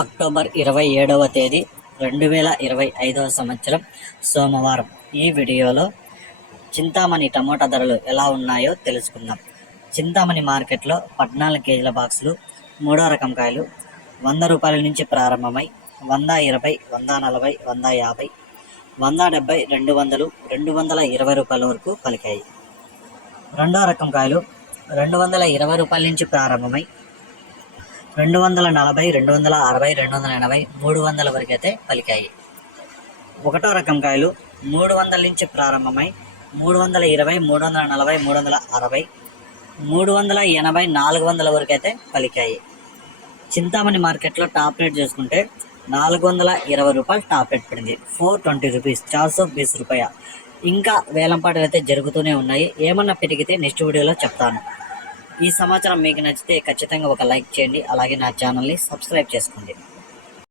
October 27వ తేదీ 2025వ సంవత్సరం సోమవారం. ఈ వీడియోలో చింతామణి టమోటా ధరలు ఎలా ఉన్నాయో తెలుసుకుందాం. చింతామణి మార్కెట్లో 14 కేజీల బాక్సులు మూడో రకం కాయలు 100 రూపాయల నుంచి ప్రారంభమై 120, 140, 150, 170, 200, 220 రూపాయల వరకు పలికాయి. రెండో రకం కాయలు 220 రూపాయల నుంచి ప్రారంభమై 240, 260, 280, 300 వరకు అయితే పలికాయి. ఒకటో రకం కాయలు 300 నుంచి ప్రారంభమై 320, 340, 360, 380, 400 వరకు అయితే పలికాయి. చింతామణి మార్కెట్లో టాప్ రేట్ చూసుకుంటే 420 రూపాయలు టాప్ రేట్ పడింది. 420 రూపీస్, 420 రూపాయ. ఇంకా వేలంపాటలు అయితే జరుగుతూనే ఉన్నాయి. ఏమన్నా పెరిగితే నెక్స్ట్ వీడియోలో చెప్తాను. ఈ సమాచారం మీకు నచ్చితే ఖచ్చితంగా ఒక లైక్ చేయండి. అలాగే నా ఛానల్ని సబ్స్క్రైబ్ చేసుకోండి.